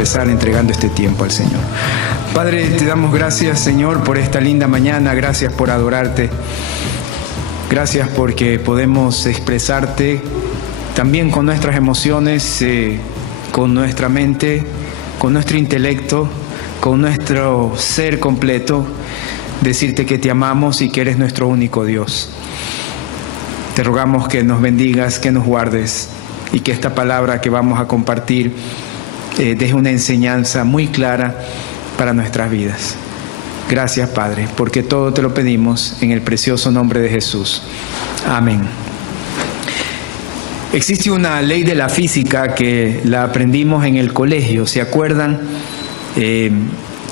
empezar entregando este tiempo al Señor. Padre, te damos gracias, Señor, por esta linda mañana. Gracias por adorarte. Gracias porque podemos expresarte también con nuestras emociones, con nuestra mente, con nuestro intelecto, con nuestro ser completo, decirte que te amamos y que eres nuestro único Dios. Te rogamos que nos bendigas, que nos guardes y que esta palabra que vamos a compartir deje una enseñanza muy clara para nuestras vidas. Gracias, Padre, porque todo te lo pedimos en el precioso nombre de Jesús. Amén. Existe una ley de la física que la aprendimos en el colegio, ¿se acuerdan?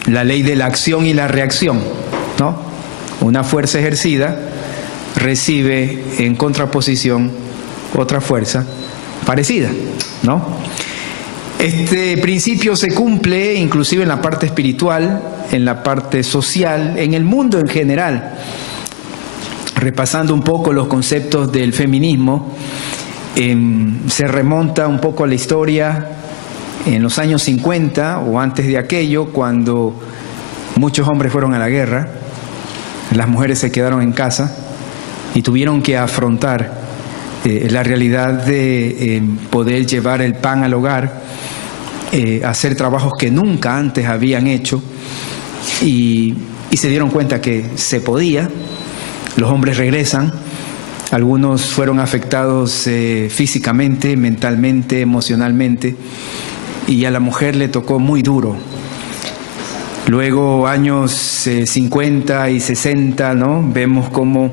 La ley de la acción y la reacción, ¿no? Una fuerza ejercida recibe en contraposición otra fuerza parecida, ¿no? Este principio se cumple inclusive en la parte espiritual, en la parte social, en el mundo en general. Repasando un poco los conceptos del feminismo, se remonta un poco a la historia en los años 50 o antes de aquello, cuando muchos hombres fueron a la guerra, las mujeres se quedaron en casa y tuvieron que afrontar la realidad de poder llevar el pan al hogar, hacer trabajos que nunca antes habían hecho y se dieron cuenta que se podía. Los hombres regresan, algunos fueron afectados físicamente, mentalmente, emocionalmente, y a la mujer le tocó muy duro. Luego, años 50 y 60, ¿no? Vemos cómo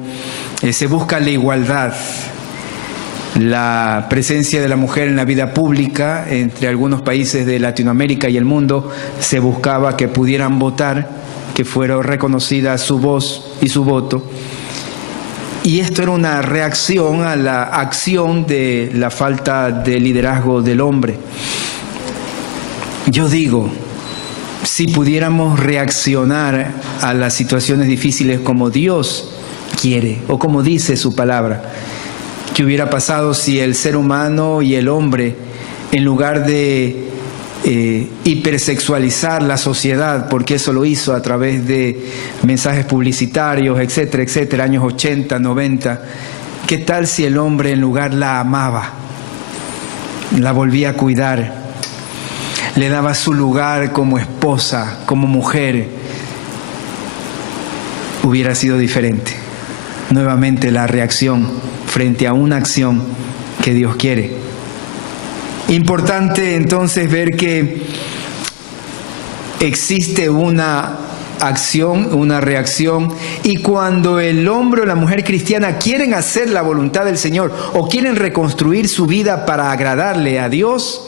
se busca la igualdad, la presencia de la mujer en la vida pública. Entre algunos países de Latinoamérica y el mundo se buscaba que pudieran votar, que fuera reconocida su voz y su voto. Y esto era una reacción a la acción de la falta de liderazgo del hombre. Yo digo, si pudiéramos reaccionar a las situaciones difíciles como Dios quiere o como dice su palabra, ¿qué hubiera pasado si el ser humano y el hombre, en lugar de hipersexualizar la sociedad, porque eso lo hizo a través de mensajes publicitarios, etcétera, etcétera, años 80, 90, qué tal si el hombre en lugar la amaba, la volvía a cuidar, le daba su lugar como esposa, como mujer? Hubiera sido diferente. Nuevamente la reacción frente a una acción que Dios quiere. Importante entonces ver que existe una acción, una reacción, y cuando el hombre o la mujer cristiana quieren hacer la voluntad del Señor o quieren reconstruir su vida para agradarle a Dios,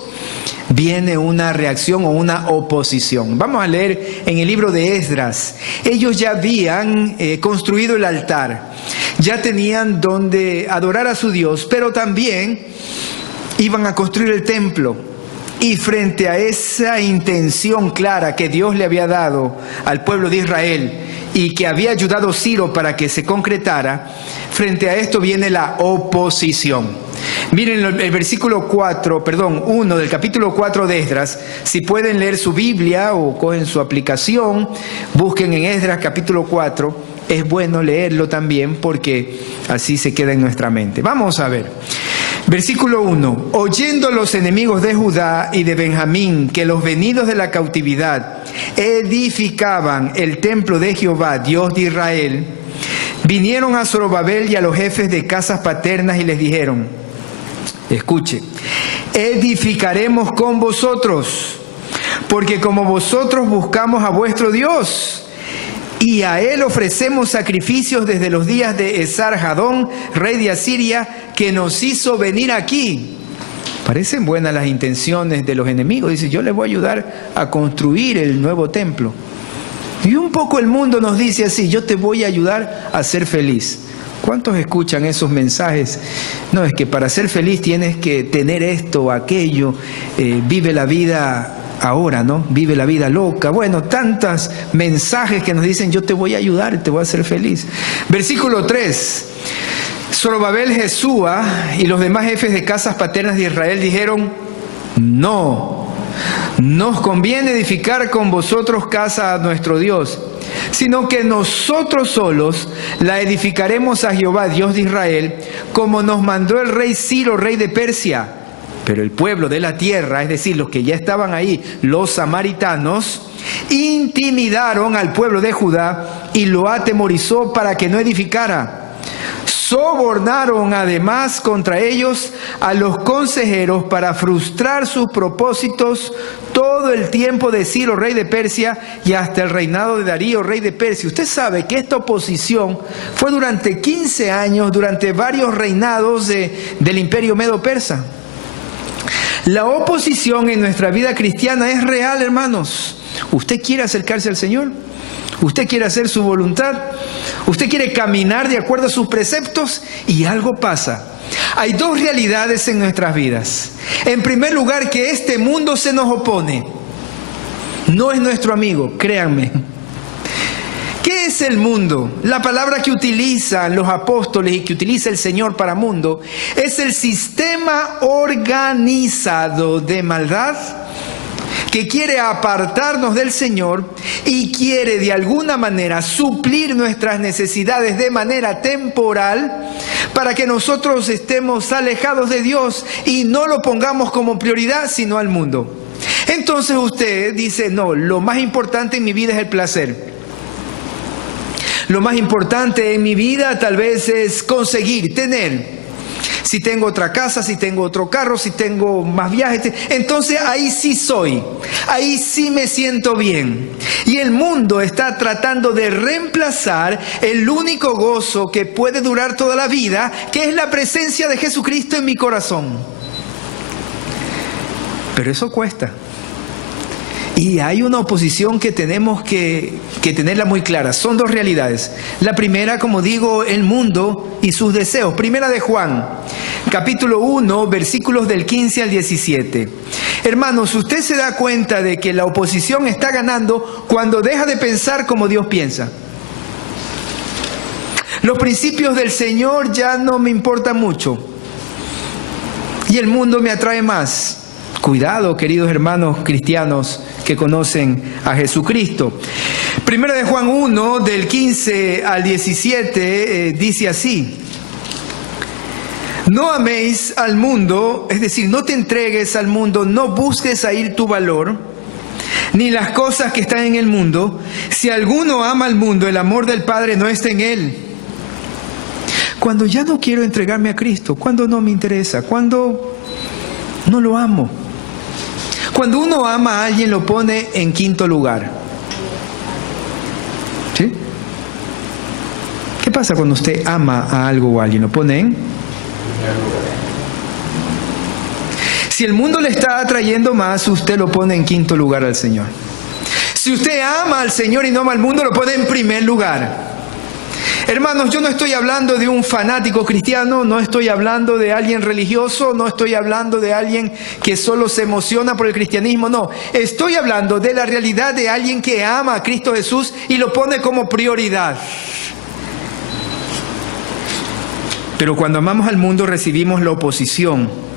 viene una reacción o una oposición. Vamos a leer en el libro de Esdras. Ellos ya habían construido el altar, ya tenían donde adorar a su Dios, pero también iban a construir el templo. Y frente a esa intención clara que Dios le había dado al pueblo de Israel y que había ayudado Ciro para que se concretara, frente a esto viene la oposición. Miren el versículo 1 del capítulo 4 de Esdras. Si pueden leer su Biblia o cogen su aplicación, busquen en Esdras capítulo 4. Es bueno leerlo también porque así se queda en nuestra mente. Vamos a ver. Versículo 1. Oyendo los enemigos de Judá y de Benjamín que los venidos de la cautividad edificaban el templo de Jehová, Dios de Israel, vinieron a Zorobabel y a los jefes de casas paternas y les dijeron: escuche, edificaremos con vosotros, porque como vosotros buscamos a vuestro Dios, y a él ofrecemos sacrificios desde los días de Esar-Hadón, rey de Asiria, que nos hizo venir aquí. Parecen buenas las intenciones de los enemigos. Dice: yo les voy a ayudar a construir el nuevo templo. Y un poco el mundo nos dice así: yo te voy a ayudar a ser feliz. ¿Cuántos escuchan esos mensajes? No, es que para ser feliz tienes que tener esto o aquello, vive la vida ahora, ¿no? Vive la vida loca. Bueno, tantos mensajes que nos dicen: yo te voy a ayudar y te voy a hacer feliz. Versículo 3. Zorobabel, Jesúa y los demás jefes de casas paternas de Israel dijeron: no, nos conviene edificar con vosotros casa a nuestro Dios, sino que nosotros solos la edificaremos a Jehová, Dios de Israel, como nos mandó el rey Ciro, rey de Persia. Pero el pueblo de la tierra, es decir, los que ya estaban ahí, los samaritanos, intimidaron al pueblo de Judá y lo atemorizó para que no edificara. Sobornaron además contra ellos a los consejeros para frustrar sus propósitos todo el tiempo de Ciro, rey de Persia, y hasta el reinado de Darío, rey de Persia. Usted sabe que esta oposición fue durante 15 años, durante varios reinados del imperio medo-persa. La oposición en nuestra vida cristiana es real, hermanos. ¿Usted quiere acercarse al Señor? ¿Usted quiere hacer su voluntad? ¿Usted quiere caminar de acuerdo a sus preceptos? Y algo pasa. Hay dos realidades en nuestras vidas. En primer lugar, que este mundo se nos opone. No es nuestro amigo, créanme. ¿Qué es el mundo? La palabra que utilizan los apóstoles y que utiliza el Señor para mundo es el sistema organizado de maldad que quiere apartarnos del Señor y quiere de alguna manera suplir nuestras necesidades de manera temporal para que nosotros estemos alejados de Dios y no lo pongamos como prioridad sino al mundo. Entonces usted dice, no, lo más importante en mi vida es el placer. Lo más importante en mi vida tal vez es conseguir, tener. Si tengo otra casa, si tengo otro carro, si tengo más viajes, entonces ahí sí soy, ahí sí me siento bien. Y el mundo está tratando de reemplazar el único gozo que puede durar toda la vida, que es la presencia de Jesucristo en mi corazón. Pero eso cuesta. Y hay una oposición que tenemos que tenerla muy clara. Son dos realidades. La primera, como digo, el mundo y sus deseos. Primera de Juan, capítulo 1, versículos del 15 al 17. Hermanos, usted se da cuenta de que la oposición está ganando cuando deja de pensar como Dios piensa. Los principios del Señor ya no me importan mucho. Y el mundo me atrae más. Cuidado, queridos hermanos cristianos que conocen a Jesucristo. Primera de Juan 1, del 15 al 17, dice así: no améis al mundo, es decir, no te entregues al mundo, no busques ahí tu valor, ni las cosas que están en el mundo. Si alguno ama al mundo, el amor del Padre no está en él. Cuando ya no quiero entregarme a Cristo, cuando no me interesa, cuando no lo amo. Cuando uno ama a alguien lo pone en quinto lugar. ¿Sí? ¿Qué pasa cuando usted ama a algo o a alguien? Lo pone en... Si el mundo le está atrayendo más, usted lo pone en quinto lugar al Señor. Si usted ama al Señor y no ama al mundo, lo pone en primer lugar. Hermanos, yo no estoy hablando de un fanático cristiano, no estoy hablando de alguien religioso, no estoy hablando de alguien que solo se emociona por el cristianismo, no. Estoy hablando de la realidad de alguien que ama a Cristo Jesús y lo pone como prioridad. Pero cuando amamos al mundo recibimos la oposición.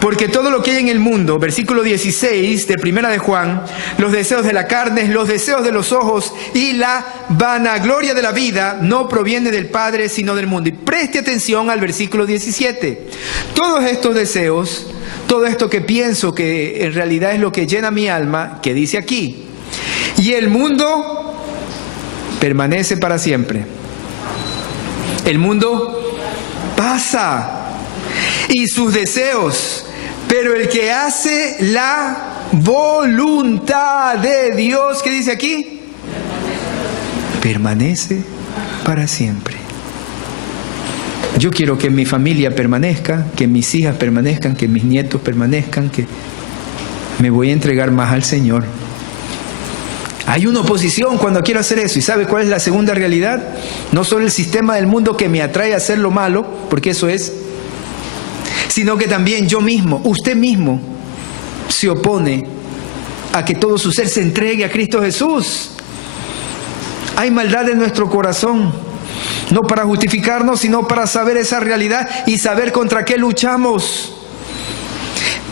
Porque todo lo que hay en el mundo, versículo 16 de Primera de Juan, los deseos de la carne, los deseos de los ojos y la vanagloria de la vida no proviene del Padre sino del mundo. Y preste atención al versículo 17. Todos estos deseos, todo esto que pienso que en realidad es lo que llena mi alma, que dice aquí, y el mundo permanece para siempre. El mundo pasa y sus deseos, pero el que hace la voluntad de Dios, ¿qué dice aquí? Permanece para siempre. Yo quiero que mi familia permanezca, que mis hijas permanezcan, que mis nietos permanezcan, que me voy a entregar más al Señor. Hay una oposición cuando quiero hacer eso. ¿Y sabe cuál es la segunda realidad? No solo el sistema del mundo que me atrae a hacer lo malo, porque eso es, sino que también yo mismo, usted mismo, se opone a que todo su ser se entregue a Cristo Jesús. Hay maldad en nuestro corazón, no para justificarnos, sino para saber esa realidad y saber contra qué luchamos.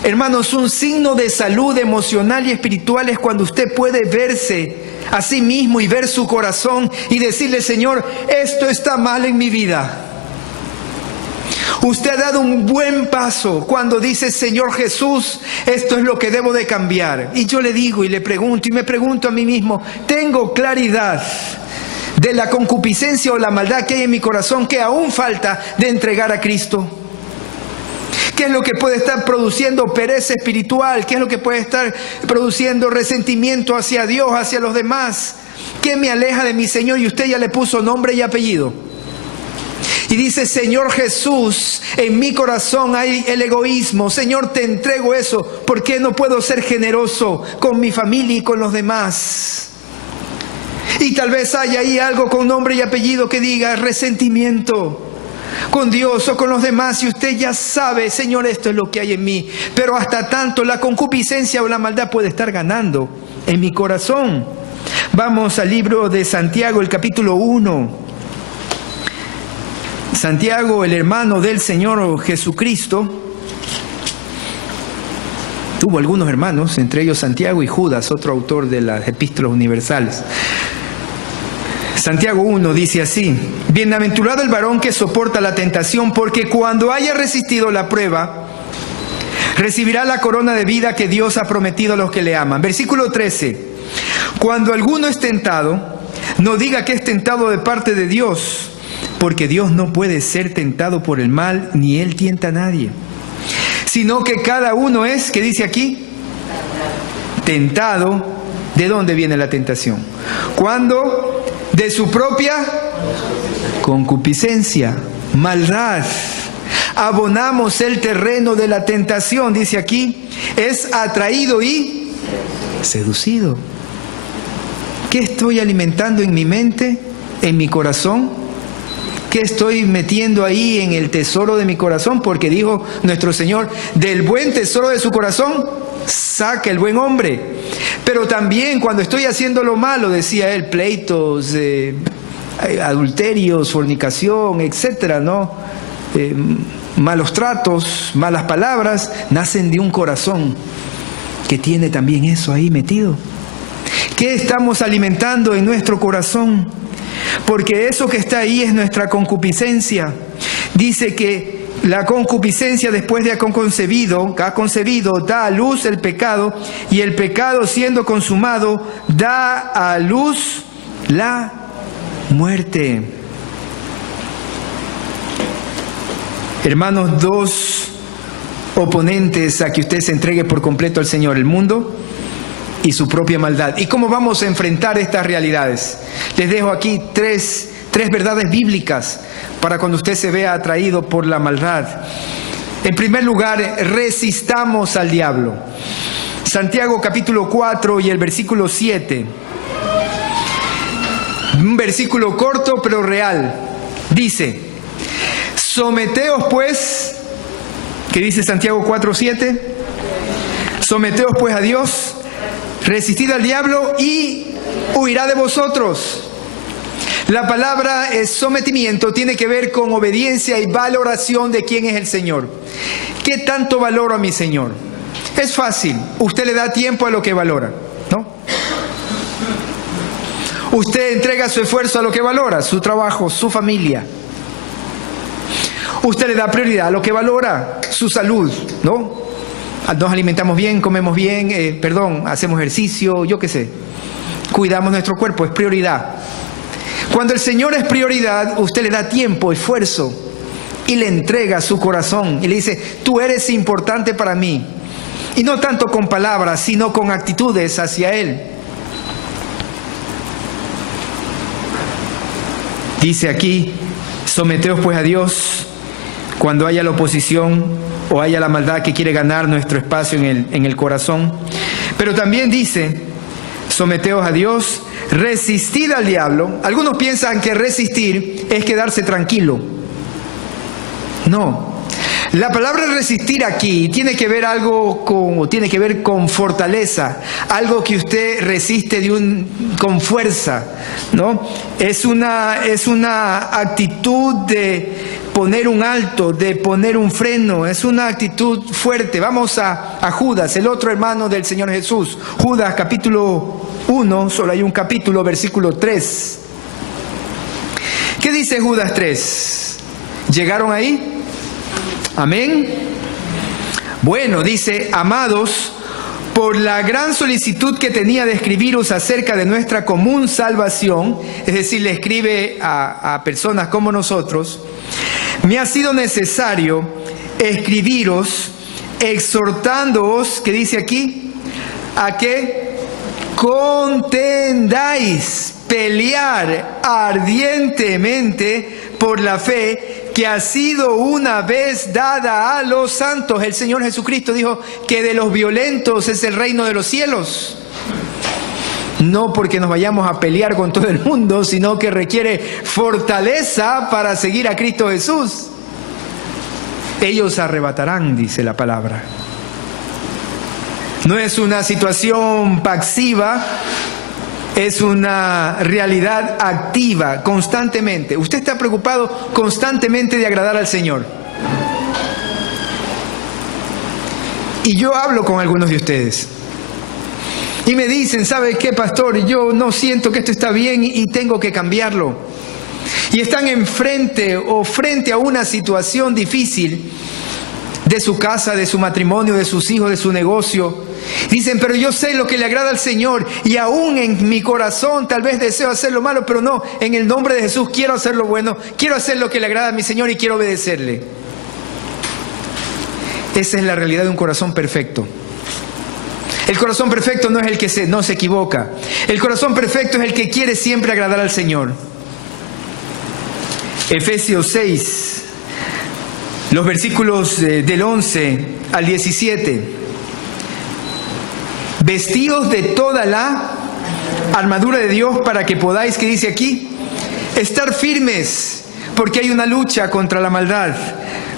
Hermanos, un signo de salud emocional y espiritual es cuando usted puede verse a sí mismo y ver su corazón y decirle: Señor, esto está mal en mi vida. Usted ha dado un buen paso cuando dice: Señor Jesús, esto es lo que debo de cambiar. Y yo le digo y le pregunto y me pregunto a mí mismo: ¿tengo claridad de la concupiscencia o la maldad que hay en mi corazón que aún falta de entregar a Cristo? ¿Qué es lo que puede estar produciendo pereza espiritual? ¿Qué es lo que puede estar produciendo resentimiento hacia Dios, hacia los demás? ¿Qué me aleja de mi Señor? Y usted ya le puso nombre y apellido. Y dice: Señor Jesús, en mi corazón hay el egoísmo. Señor, te entrego eso. ¿Por qué no puedo ser generoso con mi familia y con los demás? Y tal vez haya ahí algo con nombre y apellido que diga resentimiento con Dios o con los demás, y usted ya sabe: Señor, esto es lo que hay en mí. Pero hasta tanto la concupiscencia o la maldad puede estar ganando en mi corazón. Vamos al libro de Santiago, el capítulo 1. Santiago, el hermano del Señor Jesucristo, tuvo algunos hermanos, entre ellos Santiago y Judas, otro autor de las epístolas universales. Santiago 1 dice así: bienaventurado el varón que soporta la tentación, porque cuando haya resistido la prueba, recibirá la corona de vida que Dios ha prometido a los que le aman. Versículo 13: cuando alguno es tentado, no diga que es tentado de parte de Dios, porque Dios no puede ser tentado por el mal, ni Él tienta a nadie, sino que cada uno es, ¿qué dice aquí? Tentado. ¿De dónde viene la tentación? Cuando de su propia concupiscencia, maldad, abonamos el terreno de la tentación, dice aquí, es atraído y seducido. ¿Qué estoy alimentando en mi mente, en mi corazón? ¿Qué estoy metiendo ahí en el tesoro de mi corazón? Porque dijo nuestro Señor: del buen tesoro de su corazón saca el buen hombre. Pero también cuando estoy haciendo lo malo, decía él, pleitos, adulterios, fornicación, etcétera, ¿no? Malos tratos, malas palabras, nacen de un corazón que tiene también eso ahí metido. ¿Qué estamos alimentando en nuestro corazón? Porque eso que está ahí es nuestra concupiscencia. Dice que la concupiscencia, después de haber concebido, da a luz el pecado, y el pecado, siendo consumado, da a luz la muerte. Hermanos, dos oponentes a que usted se entregue por completo al Señor: el mundo y su propia maldad. ¿Y cómo vamos a enfrentar estas realidades? Les dejo aquí tres verdades bíblicas para cuando usted se vea atraído por la maldad. En primer lugar, resistamos al diablo. Santiago capítulo 4 y el versículo 7. Un versículo corto pero real. Dice: someteos pues, ¿qué dice Santiago 4:7? Someteos pues a Dios, resistid al diablo y huirá de vosotros. La palabra sometimiento tiene que ver con obediencia y valoración de quién es el Señor. ¿Qué tanto valoro a mi Señor? Es fácil, usted le da tiempo a lo que valora, ¿no? Usted entrega su esfuerzo a lo que valora, su trabajo, su familia. Usted le da prioridad a lo que valora, su salud, ¿no? Nos alimentamos bien, comemos bien, hacemos ejercicio, yo qué sé. Cuidamos nuestro cuerpo, es prioridad. Cuando el Señor es prioridad, usted le da tiempo, esfuerzo, y le entrega su corazón, y le dice: tú eres importante para mí. Y no tanto con palabras, sino con actitudes hacia Él. Dice aquí: someteos pues a Dios cuando haya la oposición o haya la maldad que quiere ganar nuestro espacio en el corazón. Pero también dice: someteos a Dios, resistid al diablo. Algunos piensan que resistir es quedarse tranquilo. No. La palabra resistir aquí tiene que ver con fortaleza, algo que usted resiste con fuerza, ¿no? Es una actitud de poner un alto, de poner un freno. Es una actitud fuerte. Vamos a Judas, el otro hermano del Señor Jesús. Judas capítulo 1, solo hay un capítulo, versículo 3. ¿Qué dice Judas 3? ¿Llegaron ahí? Amén. Bueno, dice: amados, por la gran solicitud que tenía de escribiros acerca de nuestra común salvación, es decir, le escribe a personas como nosotros, me ha sido necesario escribiros exhortándoos, ¿qué dice aquí? A que contendáis, pelear ardientemente por la fe que ha sido una vez dada a los santos. El Señor Jesucristo dijo que de los violentos es el reino de los cielos. No porque nos vayamos a pelear con todo el mundo, sino que requiere fortaleza para seguir a Cristo Jesús. Ellos arrebatarán, dice la palabra. No es una situación pasiva, es una realidad activa, constantemente. Usted está preocupado constantemente de agradar al Señor. Y yo hablo con algunos de ustedes. Y me dicen: ¿sabe qué, pastor? Yo no siento que esto está bien y tengo que cambiarlo. Y están frente a una situación difícil de su casa, de su matrimonio, de sus hijos, de su negocio. Dicen: pero yo sé lo que le agrada al Señor y aún en mi corazón tal vez deseo hacer lo malo, pero no, en el nombre de Jesús quiero hacer lo bueno, quiero hacer lo que le agrada a mi Señor y quiero obedecerle. Esa es la realidad de un corazón perfecto. El corazón perfecto no es el que no se equivoca. El corazón perfecto es el que quiere siempre agradar al Señor. Efesios 6, los versículos del 11 al 17. Vestíos de toda la armadura de Dios para que podáis, ¿qué dice aquí? Estar firmes, porque hay una lucha contra la maldad,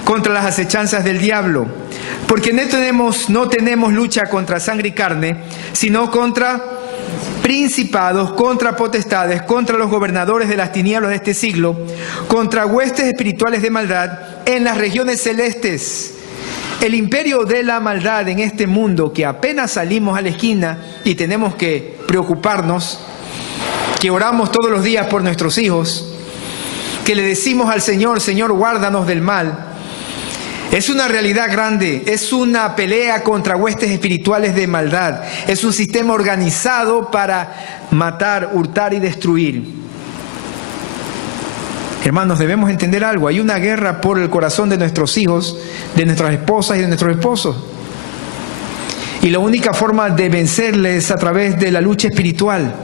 contra las acechanzas del diablo. Porque no tenemos lucha contra sangre y carne, sino contra principados, contra potestades, contra los gobernadores de las tinieblas de este siglo, contra huestes espirituales de maldad en las regiones celestes. El imperio de la maldad en este mundo, que apenas salimos a la esquina y tenemos que preocuparnos, que oramos todos los días por nuestros hijos, que le decimos al Señor: Señor, guárdanos del mal. Es una realidad grande, es una pelea contra huestes espirituales de maldad, es un sistema organizado para matar, hurtar y destruir. Hermanos, debemos entender algo: hay una guerra por el corazón de nuestros hijos, de nuestras esposas y de nuestros esposos. Y la única forma de vencerles es a través de la lucha espiritual.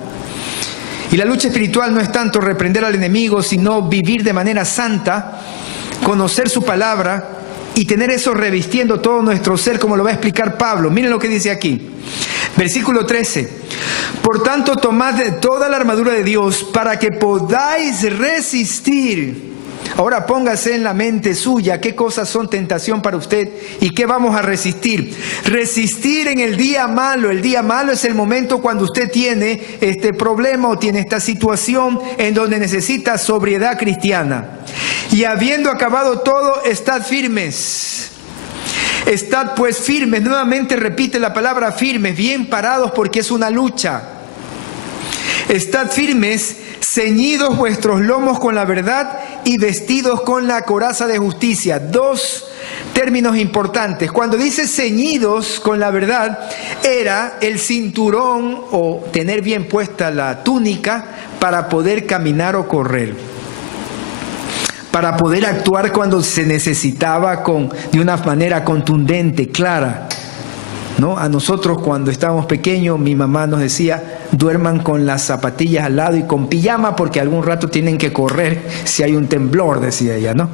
Y la lucha espiritual no es tanto reprender al enemigo, sino vivir de manera santa, conocer su palabra y tener eso revistiendo todo nuestro ser, como lo va a explicar Pablo. Miren lo que dice aquí. Versículo 13. Por tanto, tomad toda la armadura de Dios para que podáis resistir. Ahora póngase en la mente suya qué cosas son tentación para usted y qué vamos a resistir. Resistir en el día malo. El día malo es el momento cuando usted tiene este problema o tiene esta situación en donde necesita sobriedad cristiana. Y habiendo acabado todo, estad firmes. Estad pues firmes. Nuevamente repite la palabra firmes, bien parados, porque es una lucha. Estad firmes, ceñidos vuestros lomos con la verdad y vestidos con la coraza de justicia. Dos términos importantes. Cuando dice ceñidos con la verdad, era el cinturón o tener bien puesta la túnica para poder caminar o correr, para poder actuar cuando se necesitaba de una manera contundente, clara. ¿No? A nosotros cuando estábamos pequeños, mi mamá nos decía: duerman con las zapatillas al lado y con pijama porque algún rato tienen que correr si hay un temblor, decía ella, ¿no?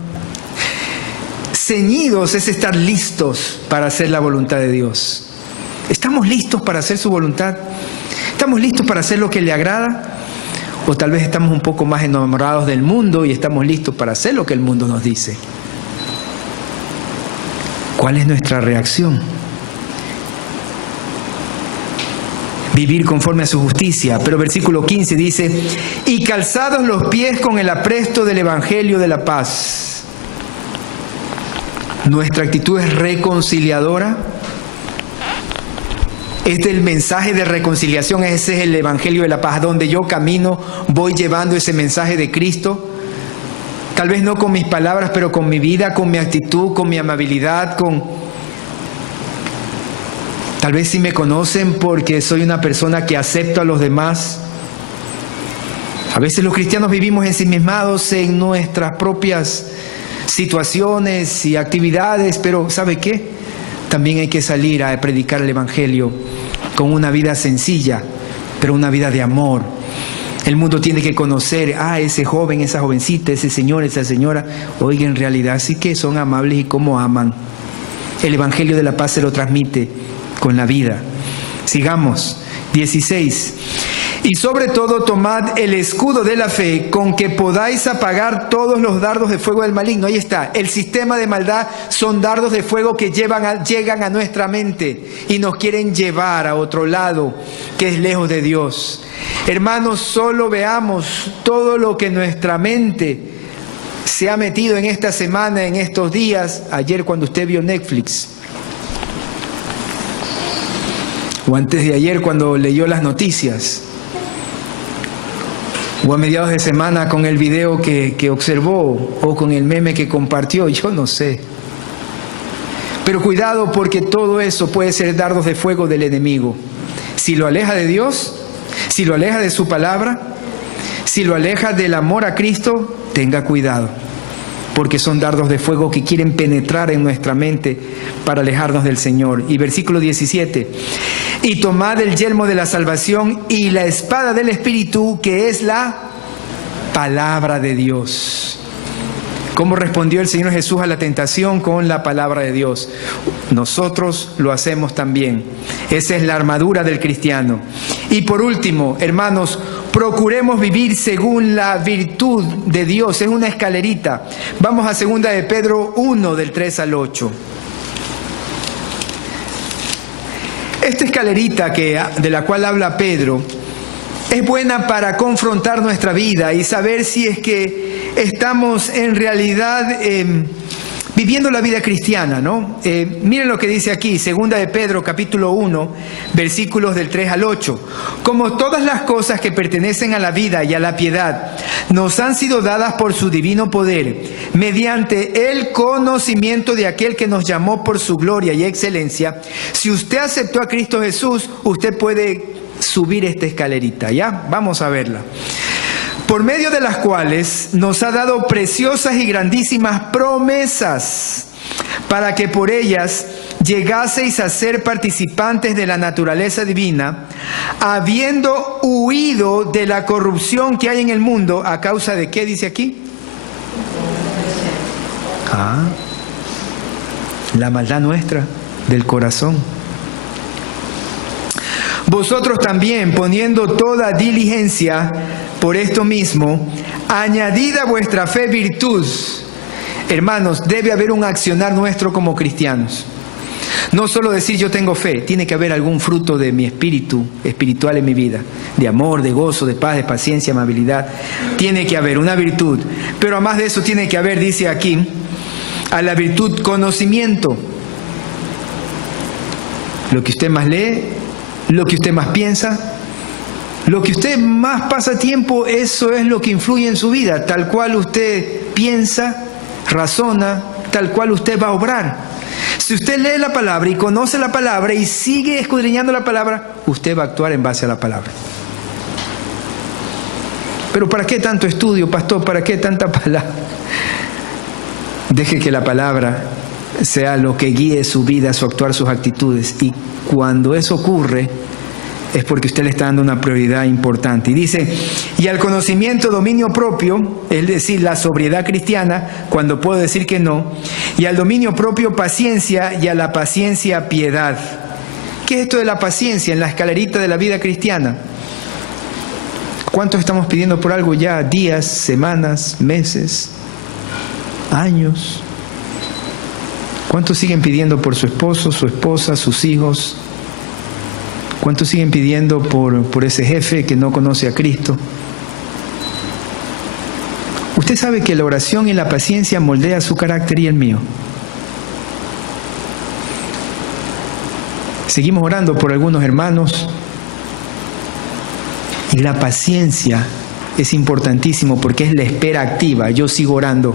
Ceñidos es estar listos para hacer la voluntad de Dios. ¿Estamos listos para hacer su voluntad? ¿Estamos listos para hacer lo que le agrada? O tal vez estamos un poco más enamorados del mundo y estamos listos para hacer lo que el mundo nos dice. ¿Cuál es nuestra reacción? Vivir conforme a su justicia. Pero versículo 15 dice: y calzados los pies con el apresto del evangelio de la paz. Nuestra actitud es reconciliadora. Este es el mensaje de reconciliación, ese es el Evangelio de la paz. Donde yo camino, voy llevando ese mensaje de Cristo. Tal vez no con mis palabras, pero con mi vida, con mi actitud, con mi amabilidad, Tal vez sí me conocen porque soy una persona que acepta a los demás. A veces los cristianos vivimos ensimismados en nuestras propias situaciones y actividades, pero ¿sabe qué? También hay que salir a predicar el Evangelio con una vida sencilla, pero una vida de amor. El mundo tiene que conocer a ese joven, esa jovencita, ese señor, esa señora. Oiga, en realidad sí que son amables y cómo aman. El Evangelio de la paz se lo transmite con la vida. Sigamos. 16. Y sobre todo tomad el escudo de la fe con que podáis apagar todos los dardos de fuego del maligno. Ahí está. El sistema de maldad son dardos de fuego que llegan a nuestra mente y nos quieren llevar a otro lado que es lejos de Dios. Hermanos, solo veamos todo lo que nuestra mente se ha metido en esta semana, en estos días. Ayer cuando usted vio Netflix, o antes de ayer cuando leyó las noticias, o a mediados de semana con el video que observó, o con el meme que compartió, yo no sé. Pero cuidado, porque todo eso puede ser dardos de fuego del enemigo. Si lo aleja de Dios, si lo aleja de su palabra, si lo aleja del amor a Cristo, tenga cuidado, porque son dardos de fuego que quieren penetrar en nuestra mente para alejarnos del Señor. Y versículo 17. Y tomad el yelmo de la salvación y la espada del Espíritu, que es la palabra de Dios. ¿Cómo respondió el Señor Jesús a la tentación? Con la palabra de Dios. Nosotros lo hacemos también. Esa es la armadura del cristiano. Y por último, hermanos, procuremos vivir según la virtud de Dios. Es una escalerita. Vamos a 2 de Pedro 1, del 3 al 8. Esta escalerita de la cual habla Pedro es buena para confrontar nuestra vida y saber si es que estamos en realidad viviendo la vida cristiana, ¿no? Miren lo que dice aquí, 2 de Pedro, capítulo 1, versículos del 3 al 8. Como todas las cosas que pertenecen a la vida y a la piedad nos han sido dadas por su divino poder, mediante el conocimiento de aquel que nos llamó por su gloria y excelencia, si usted aceptó a Cristo Jesús, usted puede subir esta escalerita, ¿ya? Vamos a verla. Por medio de las cuales nos ha dado preciosas y grandísimas promesas, para que por ellas llegaseis a ser participantes de la naturaleza divina, habiendo huido de la corrupción que hay en el mundo, ¿a causa de qué dice aquí? La maldad nuestra, del corazón. Vosotros también, poniendo toda diligencia por esto mismo, añadid a vuestra fe virtud. Hermanos, debe haber un accionar nuestro como cristianos. No solo decir yo tengo fe, tiene que haber algún fruto de mi espíritu espiritual en mi vida, de amor, de gozo, de paz, de paciencia, amabilidad. Tiene que haber una virtud, pero además de eso tiene que haber, dice aquí, a la virtud conocimiento. Lo que usted más lee, lo que usted más piensa, lo que usted más pasa tiempo, eso es lo que influye en su vida. Tal cual usted piensa, razona, tal cual usted va a obrar. Si usted lee la palabra y conoce la palabra y sigue escudriñando la palabra, usted va a actuar en base a la palabra. Pero ¿para qué tanto estudio, pastor? ¿Para qué tanta palabra? Deje que la palabra sea lo que guíe su vida, su actuar, sus actitudes. Y cuando eso ocurre, es porque usted le está dando una prioridad importante. Y dice, y al conocimiento dominio propio, es decir, la sobriedad cristiana, cuando puedo decir que no, y al dominio propio paciencia, y a la paciencia piedad. ¿Qué es esto de la paciencia en la escalerita de la vida cristiana? ¿Cuánto estamos pidiendo por algo ya? Días, semanas, meses, años. ¿Cuántos siguen pidiendo por su esposo, su esposa, sus hijos? ¿Cuántos siguen pidiendo por ese jefe que no conoce a Cristo? Usted sabe que la oración y la paciencia moldea su carácter y el mío. Seguimos orando por algunos hermanos. Y la paciencia es importantísimo porque es la espera activa. Yo sigo orando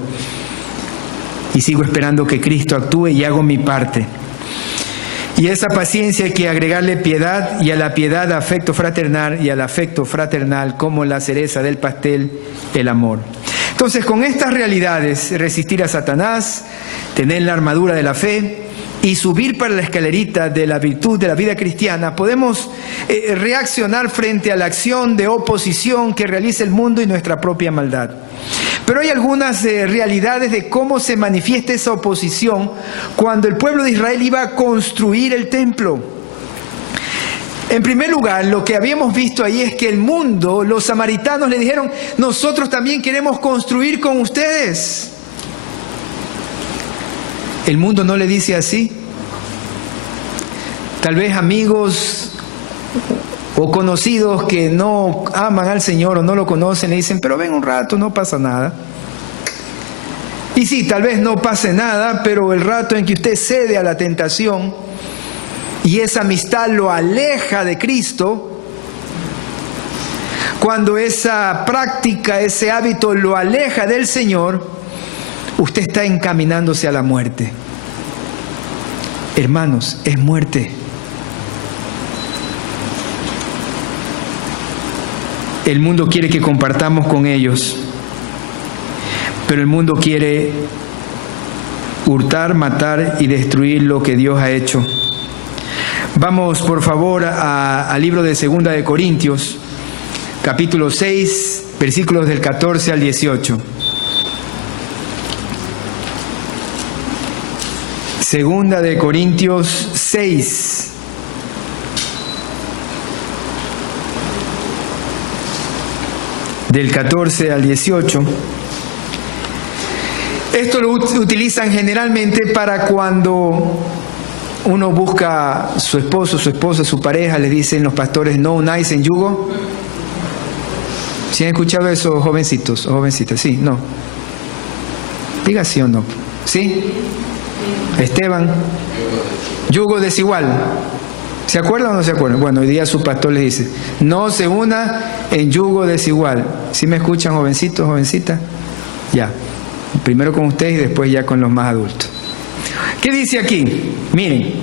y sigo esperando que Cristo actúe y hago mi parte. Y a esa paciencia hay que agregarle piedad, y a la piedad afecto fraternal, y al afecto fraternal, como la cereza del pastel, el amor. Entonces, con estas realidades, resistir a Satanás, tener la armadura de la fe y subir para la escalerita de la virtud de la vida cristiana, podemos reaccionar frente a la acción de oposición que realiza el mundo y nuestra propia maldad. Pero hay algunas realidades de cómo se manifiesta esa oposición cuando el pueblo de Israel iba a construir el templo. En primer lugar, lo que habíamos visto ahí es que el mundo, los samaritanos le dijeron: nosotros también queremos construir con ustedes. El mundo no le dice así. Tal vez amigos o conocidos que no aman al Señor o no lo conocen le dicen: pero ven un rato, no pasa nada. Y sí, tal vez no pase nada, pero el rato en que usted cede a la tentación y esa amistad lo aleja de Cristo, cuando esa práctica, ese hábito lo aleja del Señor, usted está encaminándose a la muerte. Hermanos, es muerte. El mundo quiere que compartamos con ellos, pero el mundo quiere hurtar, matar y destruir lo que Dios ha hecho. Vamos, por favor, al libro de 2 de Corintios, capítulo 6, versículos del 14 al 18. 2 de Corintios 6. Del 14 al 18. Esto lo utilizan generalmente para cuando uno busca a su esposo, su esposa, su pareja. Les dicen los pastores: no unáis en yugo. ¿Sí han escuchado eso, jovencitos o jovencitas? Sí, no. Diga sí o no. ¿Sí? Esteban. Yugo desigual. ¿Se acuerdan o no se acuerdan? Bueno, hoy día su pastor les dice: no se una en yugo desigual. ¿Sí me escuchan, jovencitos, jovencitas? Ya. Primero con ustedes y después ya con los más adultos. ¿Qué dice aquí? Miren: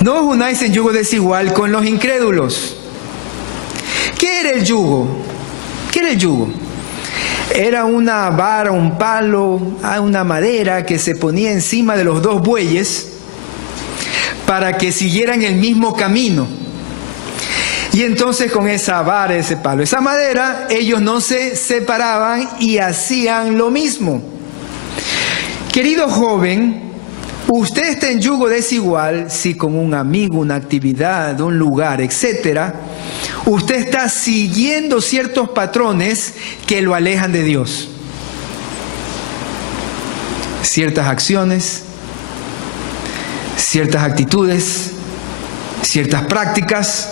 no os unáis en yugo desigual con los incrédulos. ¿Qué era el yugo? ¿Qué era el yugo? Era una vara, un palo, una madera que se ponía encima de los dos bueyes para que siguieran el mismo camino. Y entonces con esa vara, ese palo, esa madera, ellos no se separaban y hacían lo mismo. Querido joven, usted está en yugo desigual si con un amigo, una actividad, un lugar, etcétera, usted está siguiendo ciertos patrones que lo alejan de Dios. Ciertas acciones, ciertas actitudes, ciertas prácticas.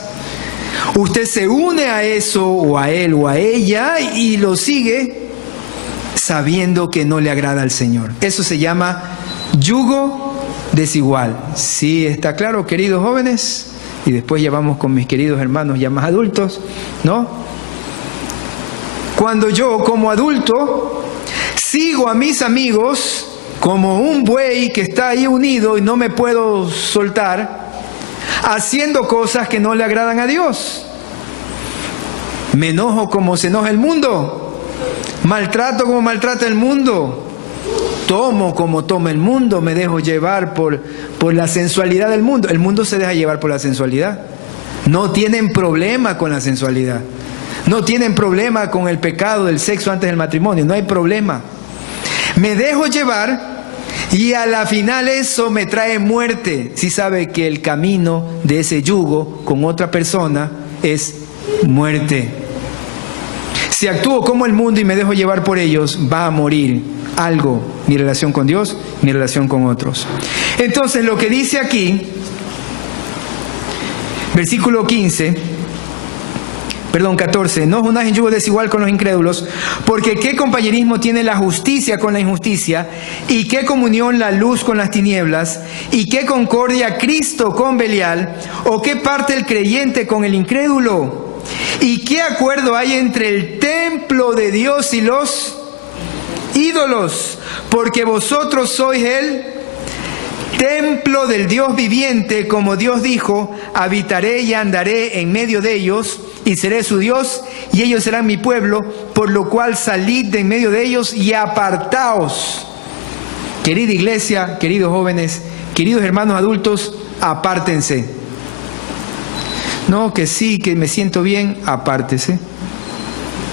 Usted se une a eso, o a él, o a ella, y lo sigue sabiendo que no le agrada al Señor. Eso se llama yugo desigual. ¿Sí está claro, queridos jóvenes? Y después ya vamos con mis queridos hermanos ya más adultos, ¿no? Cuando yo, como adulto, sigo a mis amigos como un buey que está ahí unido y no me puedo soltar, haciendo cosas que no le agradan a Dios. Me enojo como se enoja el mundo. Maltrato como maltrata el mundo. Tomo como toma el mundo. Me dejo llevar por la sensualidad del mundo. El mundo se deja llevar por la sensualidad. No tienen problema con la sensualidad. No tienen problema con el pecado del sexo antes del matrimonio. No hay problema. Me dejo llevar. Y a la final eso me trae muerte. Si sabe que el camino de ese yugo con otra persona es muerte. Si actúo como el mundo y me dejo llevar por ellos, va a morir algo. Mi relación con Dios, mi relación con otros. Entonces lo que dice aquí, versículo 15, 14, no os unáis en yugo desigual con los incrédulos, porque ¿qué compañerismo tiene la justicia con la injusticia? ¿Y qué comunión la luz con las tinieblas? ¿Y qué concordia Cristo con Belial? ¿O qué parte el creyente con el incrédulo? ¿Y qué acuerdo hay entre el templo de Dios y los ídolos? Porque vosotros sois el templo del Dios viviente, como Dios dijo, habitaré y andaré en medio de ellos, y seré su Dios, y ellos serán mi pueblo, por lo cual salid de en medio de ellos y apartaos. Querida iglesia, queridos jóvenes, queridos hermanos adultos, apártense. No, que sí, que me siento bien, apártese.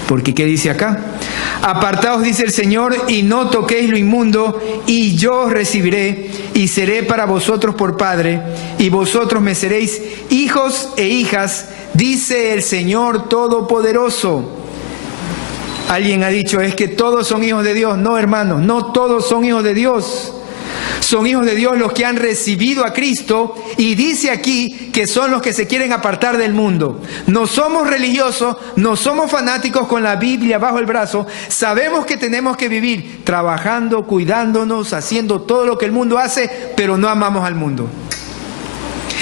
Porque ¿qué dice acá? Apartaos, dice el Señor, y no toquéis lo inmundo, y yo os recibiré, y seré para vosotros por Padre, y vosotros me seréis hijos e hijas, dice el Señor Todopoderoso. Alguien ha dicho, es que todos son hijos de Dios. No, hermanos, no todos son hijos de Dios. Son hijos de Dios los que han recibido a Cristo, y dice aquí que son los que se quieren apartar del mundo. No somos religiosos, no somos fanáticos con la Biblia bajo el brazo. Sabemos que tenemos que vivir trabajando, cuidándonos, haciendo todo lo que el mundo hace, pero no amamos al mundo.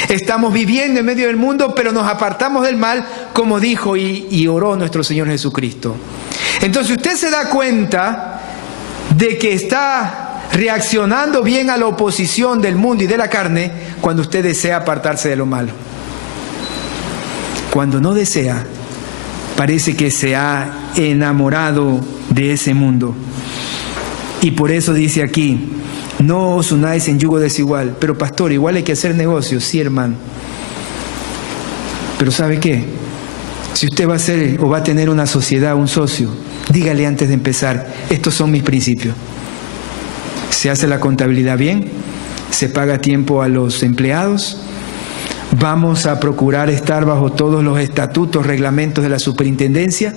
Estamos viviendo en medio del mundo, pero nos apartamos del mal, como dijo y oró nuestro Señor Jesucristo. Entonces usted se da cuenta de que está reaccionando bien a la oposición del mundo y de la carne cuando usted desea apartarse de lo malo. Cuando no desea, parece que se ha enamorado de ese mundo. Y por eso dice aquí, no os unáis en yugo desigual. Pero pastor, igual hay que hacer negocios. Sí, hermano. Pero ¿sabe qué? Si usted va a hacer o va a tener una sociedad, un socio, dígale antes de empezar, estos son mis principios. Se hace la contabilidad bien, se paga a tiempo a los empleados, vamos a procurar estar bajo todos los estatutos, reglamentos de la superintendencia.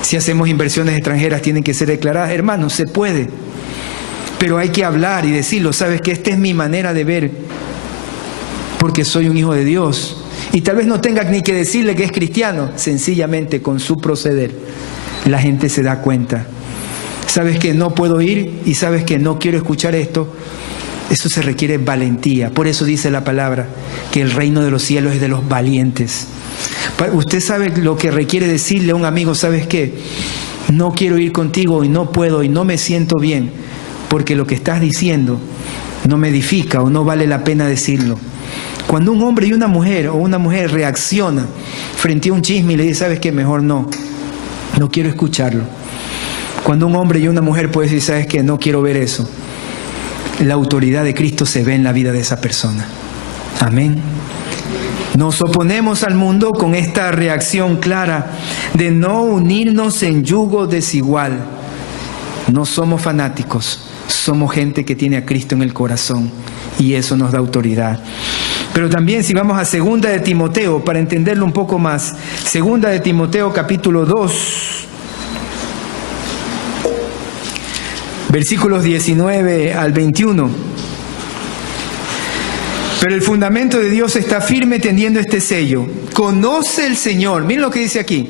Si hacemos inversiones extranjeras tienen que ser declaradas. Hermanos, se puede, pero hay que hablar y decirlo. Sabes que esta es mi manera de ver, porque soy un hijo de Dios, y tal vez no tenga ni que decirle que es cristiano. Sencillamente con su proceder la gente se da cuenta. Sabes que no puedo ir y sabes que no quiero escuchar esto. Eso se requiere valentía. Por eso dice la palabra que el reino de los cielos es de los valientes. Usted sabe lo que requiere decirle a un amigo, ¿sabes qué? No quiero ir contigo y no puedo y no me siento bien, porque lo que estás diciendo no me edifica o no vale la pena decirlo. Cuando un hombre y una mujer o una mujer reacciona frente a un chisme y le dice, ¿sabes qué? Mejor no quiero escucharlo. Cuando un hombre y una mujer puede decir, ¿sabes qué? No quiero ver eso. La autoridad de Cristo se ve en la vida de esa persona. Amén. Nos oponemos al mundo con esta reacción clara de no unirnos en yugo desigual. No somos fanáticos, somos gente que tiene a Cristo en el corazón, y eso nos da autoridad. Pero también si vamos a 2 de Timoteo, para entenderlo un poco más, 2 de Timoteo capítulo 2, versículos 19 al 21. Pero el fundamento de Dios está firme teniendo este sello. Conoce el Señor, miren lo que dice aquí.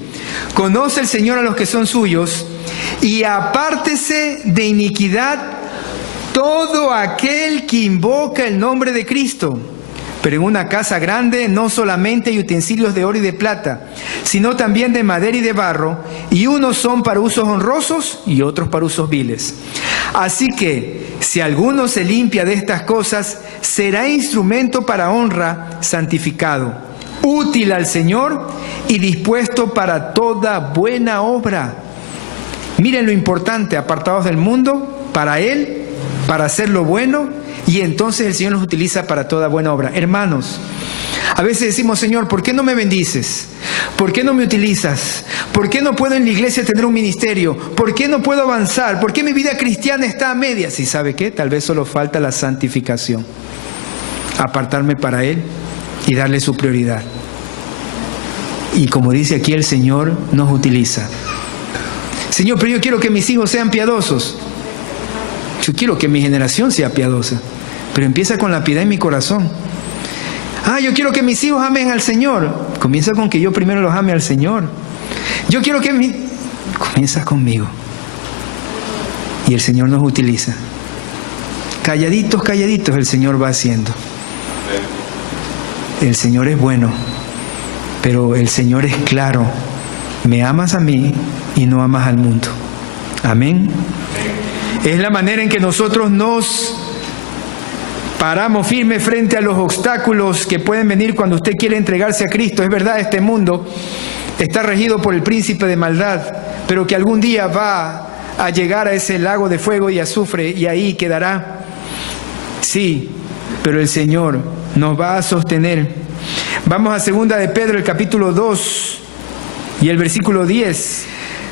Conoce el Señor a los que son suyos, y apártese de iniquidad todo aquel que invoca el nombre de Cristo. Pero en una casa grande no solamente hay utensilios de oro y de plata, sino también de madera y de barro, y unos son para usos honrosos y otros para usos viles. Así que, si alguno se limpia de estas cosas, será instrumento para honra, santificado, útil al Señor y dispuesto para toda buena obra. Miren lo importante, apartados del mundo, para Él, para hacer lo bueno, y entonces el Señor los utiliza para toda buena obra. Hermanos, a veces decimos, Señor, ¿por qué no me bendices? ¿Por qué no me utilizas? ¿Por qué no puedo en la iglesia tener un ministerio? ¿Por qué no puedo avanzar? ¿Por qué mi vida cristiana está a medias? ¿Y sabe qué? Tal vez solo falta la santificación. Apartarme para Él y darle su prioridad. Y como dice aquí el Señor, nos utiliza. Señor, pero yo quiero que mis hijos sean piadosos. Yo quiero que mi generación sea piadosa, pero empieza con la piedad en mi corazón. Yo quiero que mis hijos amen al Señor. Comienza con que yo primero los ame al Señor. Yo quiero que comienza conmigo. Y el Señor nos utiliza. Calladitos, calladitos el Señor va haciendo. El Señor es bueno, pero el Señor es claro. Me amas a mí y no amas al mundo. Amén. Es la manera en que nosotros nos paramos firme frente a los obstáculos que pueden venir cuando usted quiere entregarse a Cristo. Es verdad, este mundo está regido por el príncipe de maldad, pero que algún día va a llegar a ese lago de fuego y azufre y ahí quedará. Sí, pero el Señor nos va a sostener. Vamos a 2 de Pedro, el capítulo 2 y el versículo 10.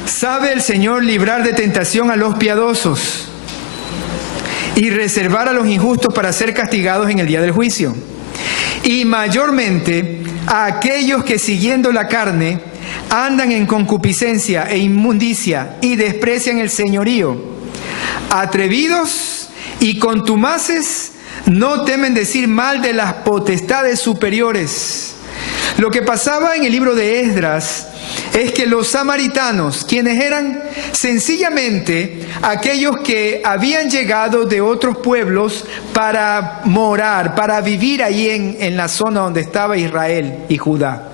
Sabe el Señor librar de tentación a los piadosos y reservar a los injustos para ser castigados en el día del juicio. Y mayormente a aquellos que siguiendo la carne andan en concupiscencia e inmundicia y desprecian el señorío. Atrevidos y contumaces no temen decir mal de las potestades superiores. Lo que pasaba en el libro de Esdras es que los samaritanos, quienes eran sencillamente aquellos que habían llegado de otros pueblos para morar, para vivir ahí en la zona donde estaba Israel y Judá.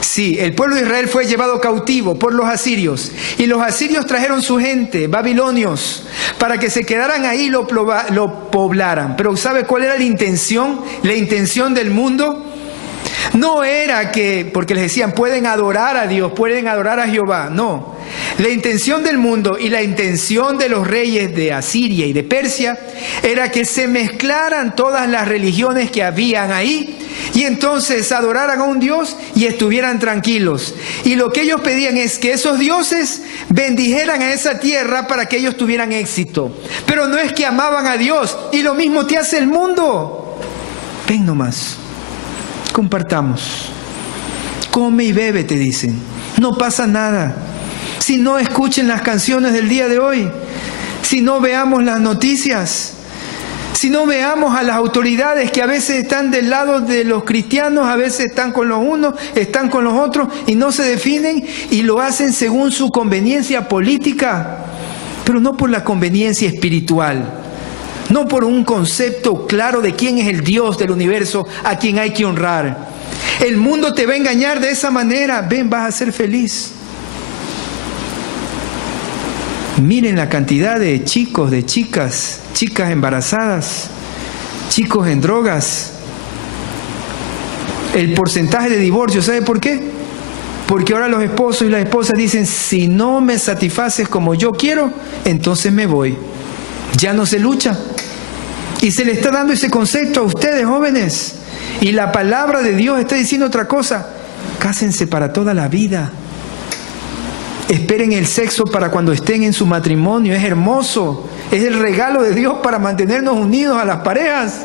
Sí, el pueblo de Israel fue llevado cautivo por los asirios, y los asirios trajeron su gente, babilonios, para que se quedaran ahí y lo poblaran. Pero ¿sabe cuál era la intención? La intención del mundo no era que, porque les decían, pueden adorar a Dios, pueden adorar a Jehová. No, la intención del mundo y la intención de los reyes de Asiria y de Persia era que se mezclaran todas las religiones que habían ahí y entonces adoraran a un Dios y estuvieran tranquilos. Y lo que ellos pedían es que esos dioses bendijeran a esa tierra para que ellos tuvieran éxito. Pero no es que amaban a Dios, y lo mismo te hace el mundo. Ven nomás, compartamos. Come y bebe, te dicen. No pasa nada. Si no escuchen las canciones del día de hoy, si no veamos las noticias, si no veamos a las autoridades que a veces están del lado de los cristianos, a veces están con los unos, están con los otros y no se definen y lo hacen según su conveniencia política, pero no por la conveniencia espiritual, no por un concepto claro de quién es el Dios del universo a quien hay que honrar. El mundo te va a engañar de esa manera. Ven, vas a ser feliz. Miren la cantidad de chicos, de chicas embarazadas, chicos en drogas. El porcentaje de divorcio, ¿sabe por qué? Porque ahora los esposos y las esposas dicen, si no me satisfaces como yo quiero, entonces me voy. Ya no se lucha. Y se le está dando ese concepto a ustedes, jóvenes. Y la palabra de Dios está diciendo otra cosa. Cásense para toda la vida. Esperen el sexo para cuando estén en su matrimonio. Es hermoso. Es el regalo de Dios para mantenernos unidos a las parejas.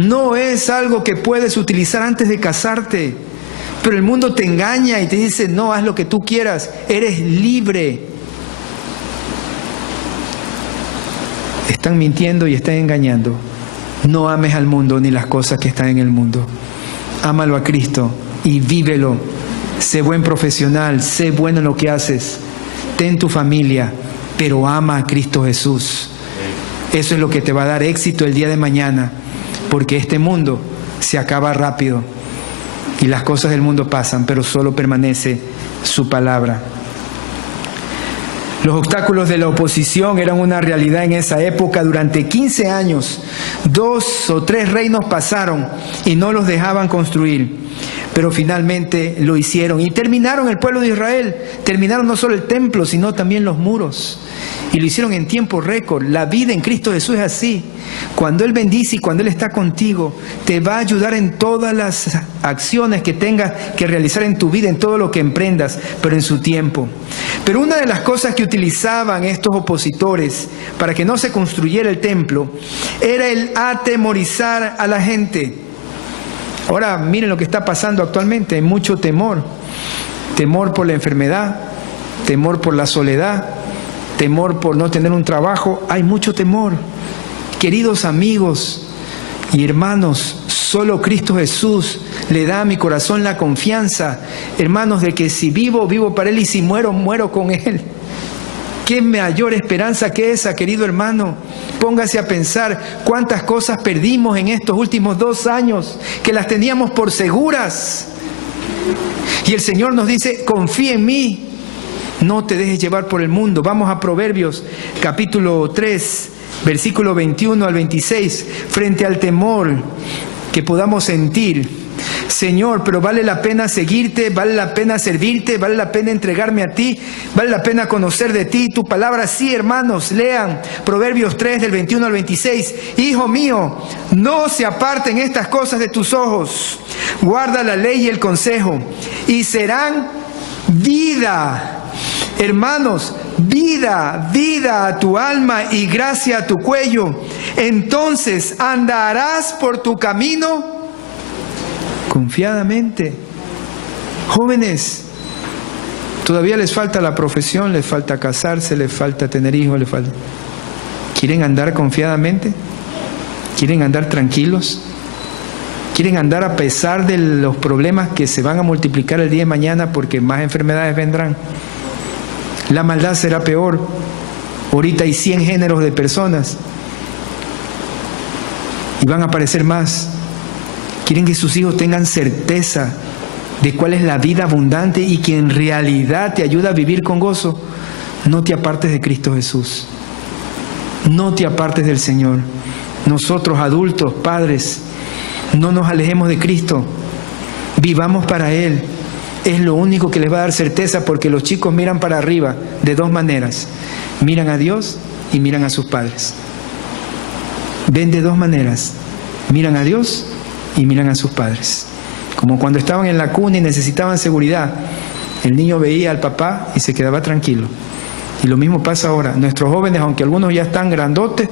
No es algo que puedes utilizar antes de casarte. Pero el mundo te engaña y te dice, no, haz lo que tú quieras. Eres libre. Están mintiendo y están engañando. No ames al mundo ni las cosas que están en el mundo. Ámalo a Cristo y vívelo. Sé buen profesional, sé bueno en lo que haces. Ten tu familia, pero ama a Cristo Jesús. Eso es lo que te va a dar éxito el día de mañana, porque este mundo se acaba rápido y las cosas del mundo pasan, pero solo permanece su palabra. Los obstáculos de la oposición eran una realidad en esa época. Durante 15 años, 2 o 3 reinos pasaron y no los dejaban construir. Pero finalmente lo hicieron y terminaron el pueblo de Israel. Terminaron no solo el templo, sino también los muros. Y lo hicieron en tiempo récord. La vida en Cristo Jesús es así. Cuando Él bendice y cuando Él está contigo, te va a ayudar en todas las acciones que tengas que realizar en tu vida, en todo lo que emprendas, pero en su tiempo. Pero una de las cosas que utilizaban estos opositores para que no se construyera el templo era el atemorizar a la gente. Ahora miren lo que está pasando actualmente. Hay mucho temor. Temor por la enfermedad, temor por la soledad, temor por no tener un trabajo. Hay mucho temor. Queridos amigos y hermanos, solo Cristo Jesús le da a mi corazón la confianza, hermanos, de que si vivo, vivo para Él, y si muero, muero con Él. ¿Qué mayor esperanza que esa, querido hermano? Póngase a pensar cuántas cosas perdimos en estos últimos 2 años, que las teníamos por seguras. Y el Señor nos dice, confía en mí, no te dejes llevar por el mundo. Vamos a Proverbios, capítulo 3, versículo 21 al 26, frente al temor que podamos sentir. Señor, pero vale la pena seguirte, vale la pena servirte, vale la pena entregarme a ti, vale la pena conocer de ti tu palabra. Sí, hermanos, lean Proverbios 3 del 21 al 26. Hijo mío, no se aparten estas cosas de tus ojos, guarda la ley y el consejo, y serán vida. Hermanos, vida, vida a tu alma y gracia a tu cuello. Entonces andarás por tu camino confiadamente. Jóvenes, todavía les falta la profesión, les falta casarse, les falta tener hijos, les falta. ¿Quieren andar confiadamente? ¿Quieren andar tranquilos? ¿Quieren andar a pesar de los problemas que se van a multiplicar el día de mañana porque más enfermedades vendrán? La maldad será peor. Ahorita hay 100 géneros de personas y van a aparecer más. Quieren que sus hijos tengan certeza de cuál es la vida abundante y que en realidad te ayuda a vivir con gozo. No te apartes de Cristo Jesús. No te apartes del Señor. Nosotros, adultos, padres, no nos alejemos de Cristo. Vivamos para Él. Es lo único que les va a dar certeza, porque los chicos miran para arriba de 2 maneras. Miran a Dios y miran a sus padres. Ven de 2 maneras. Miran a Dios y miran a sus padres. Como cuando estaban en la cuna y necesitaban seguridad, el niño veía al papá y se quedaba tranquilo. Y lo mismo pasa ahora. Nuestros jóvenes, aunque algunos ya están grandotes,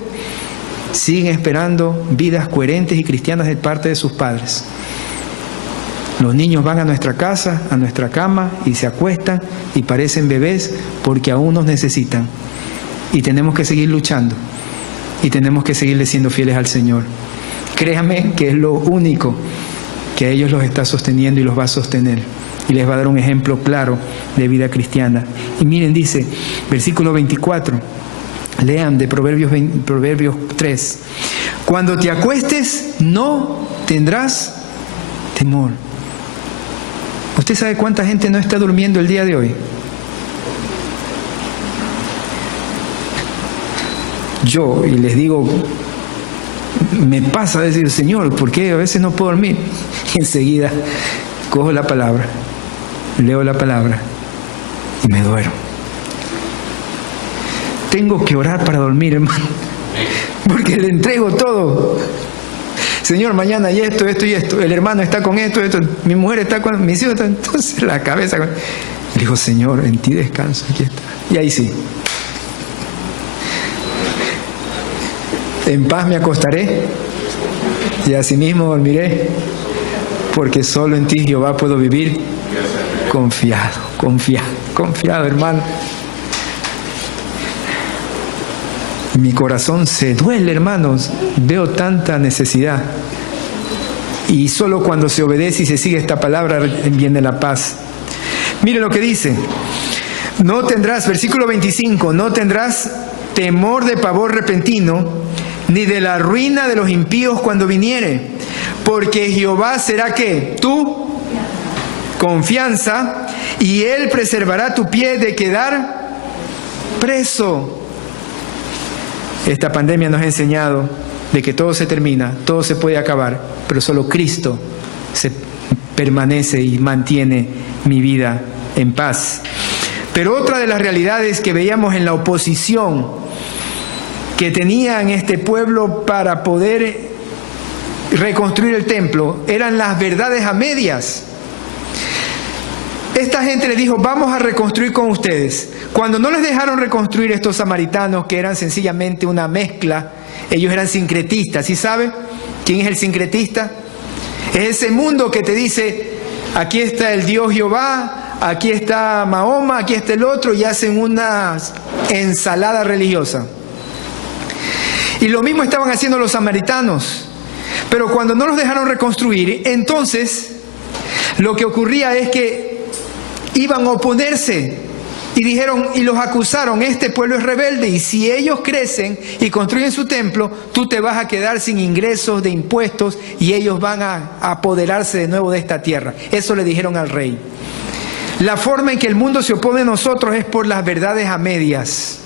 siguen esperando vidas coherentes y cristianas de parte de sus padres. Los niños van a nuestra casa, a nuestra cama, y se acuestan y parecen bebés porque aún nos necesitan. Y tenemos que seguir luchando y tenemos que seguirle siendo fieles al Señor. Créame que es lo único que a ellos los está sosteniendo y los va a sostener. Y les va a dar un ejemplo claro de vida cristiana. Y miren, dice, versículo 24, lean de Proverbios 3. Cuando te acuestes, no tendrás temor. ¿Usted sabe cuánta gente no está durmiendo el día de hoy? Yo, y les digo, me pasa a decir, Señor, ¿por qué a veces no puedo dormir? Y enseguida cojo la palabra, leo la palabra y me duermo. Tengo que orar para dormir, hermano, porque le entrego todo. Señor, mañana hay esto, esto y esto. El hermano está con esto, esto. Mi mujer está con... Mis hijos están... Entonces la cabeza... Le digo, Señor, en ti descanso. Aquí está. Y ahí sí. En paz me acostaré y asimismo dormiré, porque solo en ti, Jehová, puedo vivir confiado, hermano. Mi corazón se duele, hermanos. Veo tanta necesidad. Y solo cuando se obedece y se sigue esta palabra viene la paz. Mire lo que dice. No tendrás, versículo 25, no tendrás temor de pavor repentino, ni de la ruina de los impíos cuando viniere. Porque Jehová será, ¿qué? Tu confianza, y Él preservará tu pie de quedar preso. Esta pandemia nos ha enseñado de que todo se termina, todo se puede acabar, pero solo Cristo se permanece y mantiene mi vida en paz. Pero otra de las realidades que veíamos en la oposición que tenían este pueblo para poder reconstruir el templo eran las verdades a medias. Esta gente le dijo, vamos a reconstruir con ustedes. Cuando no les dejaron reconstruir estos samaritanos, que eran sencillamente una mezcla, ellos eran sincretistas. ¿Sí sabe quién es el sincretista? Es ese mundo que te dice, aquí está el Dios Jehová, aquí está Mahoma, aquí está el otro, y hacen una ensalada religiosa. Y lo mismo estaban haciendo los samaritanos. Pero cuando no los dejaron reconstruir, entonces lo que ocurría es que iban a oponerse. Y dijeron, y los acusaron, este pueblo es rebelde, y si ellos crecen y construyen su templo, tú te vas a quedar sin ingresos de impuestos y ellos van a apoderarse de nuevo de esta tierra. Eso le dijeron al rey. La forma en que el mundo se opone a nosotros es por las verdades a medias.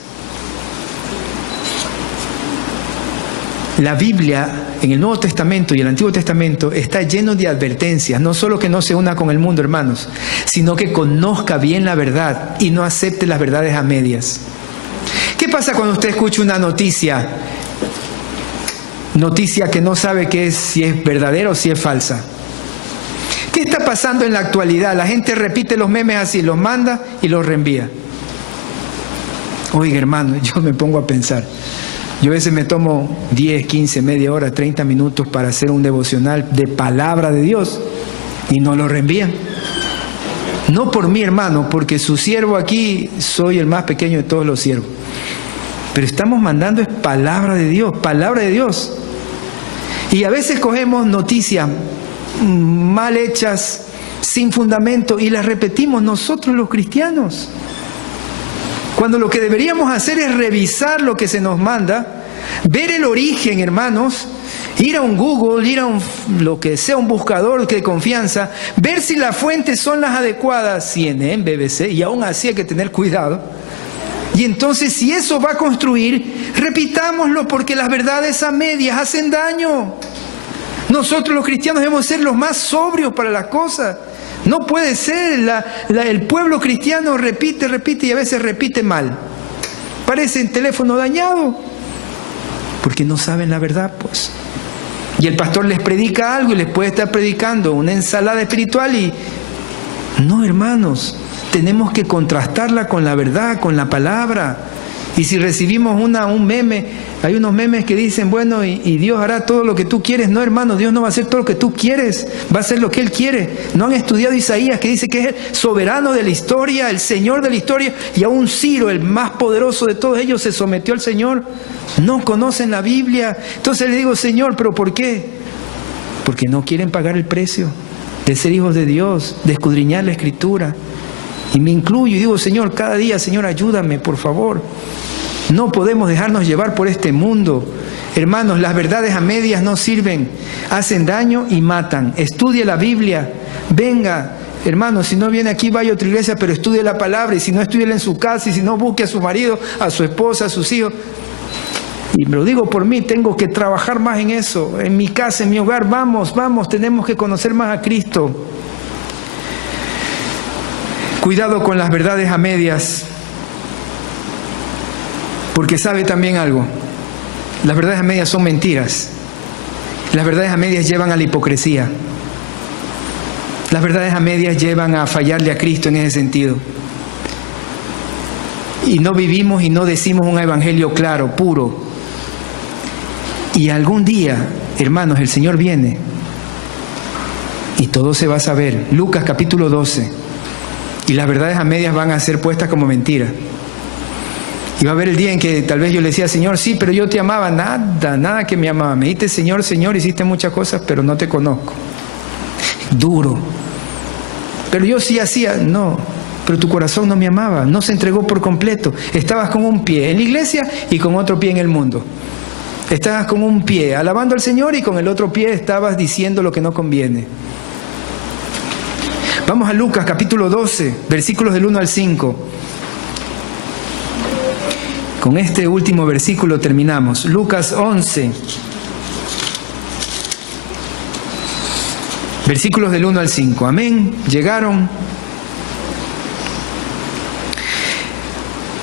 La Biblia, en el Nuevo Testamento y el Antiguo Testamento, está lleno de advertencias. No solo que no se una con el mundo, hermanos, sino que conozca bien la verdad y no acepte las verdades a medias. ¿Qué pasa cuando usted escucha una noticia que no sabe si es verdadera o si es falsa? ¿Qué está pasando en la actualidad? La gente repite los memes así, los manda y los reenvía. Oiga, hermano, yo me pongo a pensar. Yo a veces me tomo 10, 15, media hora, 30 minutos para hacer un devocional de palabra de Dios y no lo reenvían. No por mí, hermano, porque su siervo aquí soy el más pequeño de todos los siervos. Pero estamos mandando es palabra de Dios, palabra de Dios. Y a veces cogemos noticias mal hechas, sin fundamento, y las repetimos nosotros los cristianos. Cuando lo que deberíamos hacer es revisar lo que se nos manda, ver el origen, hermanos, ir a un Google, ir a lo que sea, un buscador de confianza, ver si las fuentes son las adecuadas, CNN, BBC, y aún así hay que tener cuidado. Y entonces, si eso va a construir, repitámoslo, porque las verdades a medias hacen daño. Nosotros los cristianos debemos ser los más sobrios para las cosas. No puede ser, el pueblo cristiano repite y a veces repite mal. Parece un teléfono dañado, porque no saben la verdad, pues. Y el pastor les predica algo y les puede estar predicando una ensalada espiritual y... No, hermanos, tenemos que contrastarla con la verdad, con la palabra. Y si recibimos un meme... Hay unos memes que dicen, bueno, y Dios hará todo lo que tú quieres. No, hermano, Dios no va a hacer todo lo que tú quieres. Va a hacer lo que Él quiere. No han estudiado Isaías, que dice que es el soberano de la historia, el Señor de la historia. Y aún Ciro, el más poderoso de todos ellos, se sometió al Señor. No conocen la Biblia. Entonces le digo, Señor, ¿pero por qué? Porque no quieren pagar el precio de ser hijos de Dios, de escudriñar la Escritura. Y me incluyo y digo, Señor, cada día, Señor, ayúdame, por favor. No podemos dejarnos llevar por este mundo. Hermanos, las verdades a medias no sirven. Hacen daño y matan. Estudie la Biblia. Venga, hermanos, si no viene aquí, vaya a otra iglesia, pero estudie la palabra. Y si no, estúdiela en su casa. Y si no, busque a su marido, a su esposa, a sus hijos. Y me lo digo por mí, tengo que trabajar más en eso. En mi casa, en mi hogar, vamos, tenemos que conocer más a Cristo. Cuidado con las verdades a medias. Porque sabe también algo, las verdades a medias son mentiras. Las verdades a medias llevan a la hipocresía. Las verdades a medias llevan a fallarle a Cristo en ese sentido. Y no vivimos y no decimos un evangelio claro, puro. Y algún día, hermanos, el Señor viene y todo se va a saber. Lucas capítulo 12. Y las verdades a medias van a ser puestas como mentiras. Y va a haber el día en que tal vez yo le decía, Señor, sí, pero yo te amaba. Nada que me amaba. Me dijiste, Señor, Señor, hiciste muchas cosas, pero no te conozco. Duro. Pero yo sí hacía. No, pero tu corazón no me amaba. No se entregó por completo. Estabas con un pie en la iglesia y con otro pie en el mundo. Estabas con un pie alabando al Señor y con el otro pie estabas diciendo lo que no conviene. Vamos a Lucas capítulo 12, versículos del 1 al 5. Con este último versículo terminamos. Lucas 11, versículos del 1 al 5. Amén. Llegaron.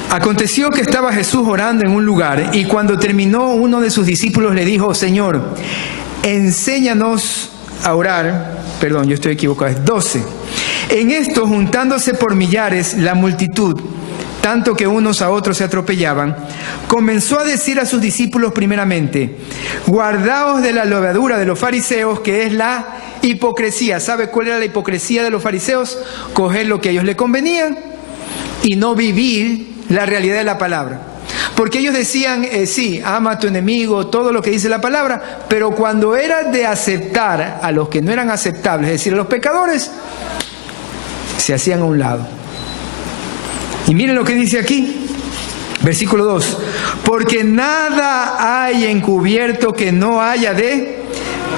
Aconteció que estaba Jesús orando en un lugar y cuando terminó, uno de sus discípulos le dijo, Señor, enséñanos a orar. Perdón, yo estoy equivocado, es 12. En esto, juntándose por millares la multitud, tanto que unos a otros se atropellaban, comenzó a decir a sus discípulos primeramente, guardaos de la levadura de los fariseos, que es la hipocresía. ¿Sabe cuál era la hipocresía de los fariseos? Coger lo que a ellos les convenía y no vivir la realidad de la palabra. Porque ellos decían, sí, ama a tu enemigo, todo lo que dice la palabra, pero cuando era de aceptar a los que no eran aceptables, es decir, a los pecadores, se hacían a un lado. Y miren lo que dice aquí, versículo 2. Porque nada hay encubierto que no haya de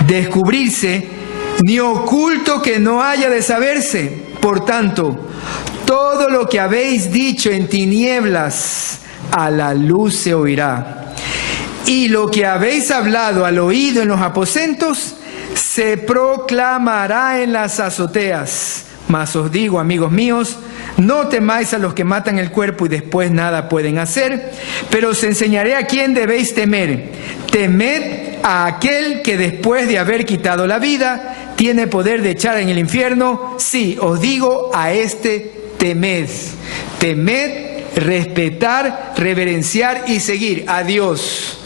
descubrirse, ni oculto que no haya de saberse. Por tanto, todo lo que habéis dicho en tinieblas, a la luz se oirá. Y lo que habéis hablado al oído en los aposentos, se proclamará en las azoteas. Mas os digo, amigos míos, no temáis a los que matan el cuerpo y después nada pueden hacer, pero os enseñaré a quién debéis temer. Temed a aquel que después de haber quitado la vida, tiene poder de echar en el infierno. Sí, os digo, a este temed. Temed, respetar, reverenciar y seguir a Dios.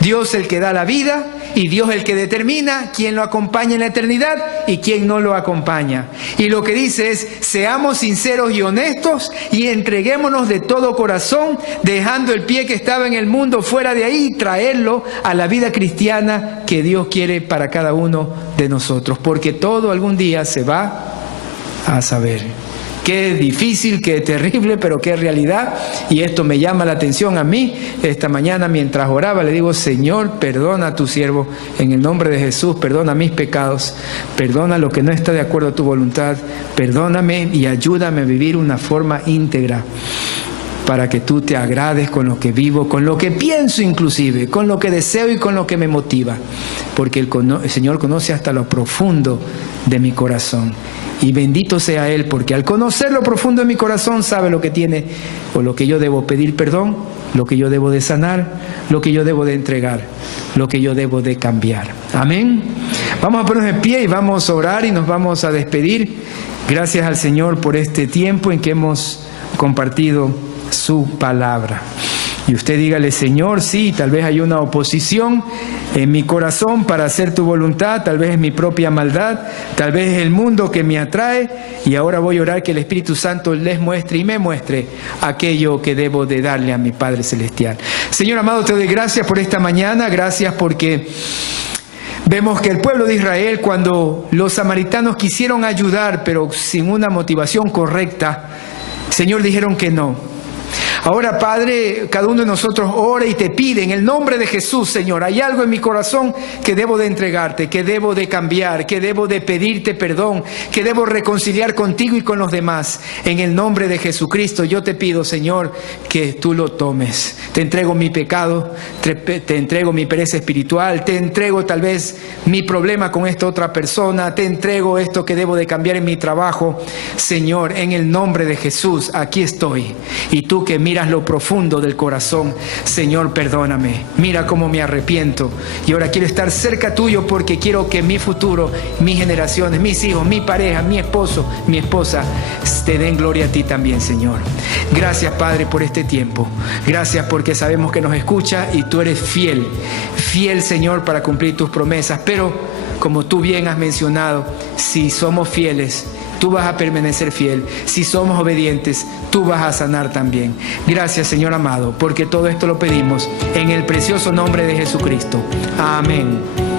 Dios el que da la vida y Dios el que determina quién lo acompaña en la eternidad y quién no lo acompaña. Y lo que dice es, seamos sinceros y honestos y entreguémonos de todo corazón, dejando el pie que estaba en el mundo fuera de ahí y traerlo a la vida cristiana que Dios quiere para cada uno de nosotros. Porque todo algún día se va a saber. Qué difícil, qué terrible, pero qué realidad. Y esto me llama la atención a mí. Esta mañana mientras oraba le digo, Señor, perdona a tu siervo en el nombre de Jesús, perdona mis pecados, perdona lo que no está de acuerdo a tu voluntad, perdóname y ayúdame a vivir una forma íntegra para que tú te agrades con lo que vivo, con lo que pienso inclusive, con lo que deseo y con lo que me motiva. Porque el Señor conoce hasta lo profundo de mi corazón. Y bendito sea Él, porque al conocer lo profundo de mi corazón, sabe lo que tiene, o lo que yo debo pedir perdón, lo que yo debo de sanar, lo que yo debo de entregar, lo que yo debo de cambiar. Amén. Vamos a ponernos de pie y vamos a orar y nos vamos a despedir. Gracias al Señor por este tiempo en que hemos compartido su palabra. Y usted dígale, Señor, sí, tal vez hay una oposición en mi corazón para hacer tu voluntad, tal vez es mi propia maldad, tal vez es el mundo que me atrae, y ahora voy a orar que el Espíritu Santo les muestre y me muestre aquello que debo de darle a mi Padre Celestial. Señor amado, te doy gracias por esta mañana, gracias porque vemos que el pueblo de Israel, cuando los samaritanos quisieron ayudar, pero sin una motivación correcta, Señor, dijeron que no. Ahora, Padre, cada uno de nosotros ora y te pide en el nombre de Jesús, Señor. Hay algo en mi corazón que debo de entregarte, que debo de cambiar, que debo de pedirte perdón, que debo reconciliar contigo y con los demás. En el nombre de Jesucristo, yo te pido, Señor, que tú lo tomes. Te entrego mi pecado, te entrego mi pereza espiritual, te entrego tal vez mi problema con esta otra persona, te entrego esto que debo de cambiar en mi trabajo. Señor, en el nombre de Jesús, aquí estoy. Y tú que miras lo profundo del corazón, Señor, perdóname. Mira cómo me arrepiento. Y ahora quiero estar cerca tuyo porque quiero que mi futuro, mis generaciones, mis hijos, mi pareja, mi esposo, mi esposa, te den gloria a ti también, Señor. Gracias, Padre, por este tiempo. Gracias porque sabemos que nos escucha y tú eres fiel. Fiel, Señor, para cumplir tus promesas. Pero, como tú bien has mencionado, si somos fieles, tú vas a permanecer fiel. Si somos obedientes, tú vas a sanar también. Gracias, Señor amado, porque todo esto lo pedimos en el precioso nombre de Jesucristo. Amén.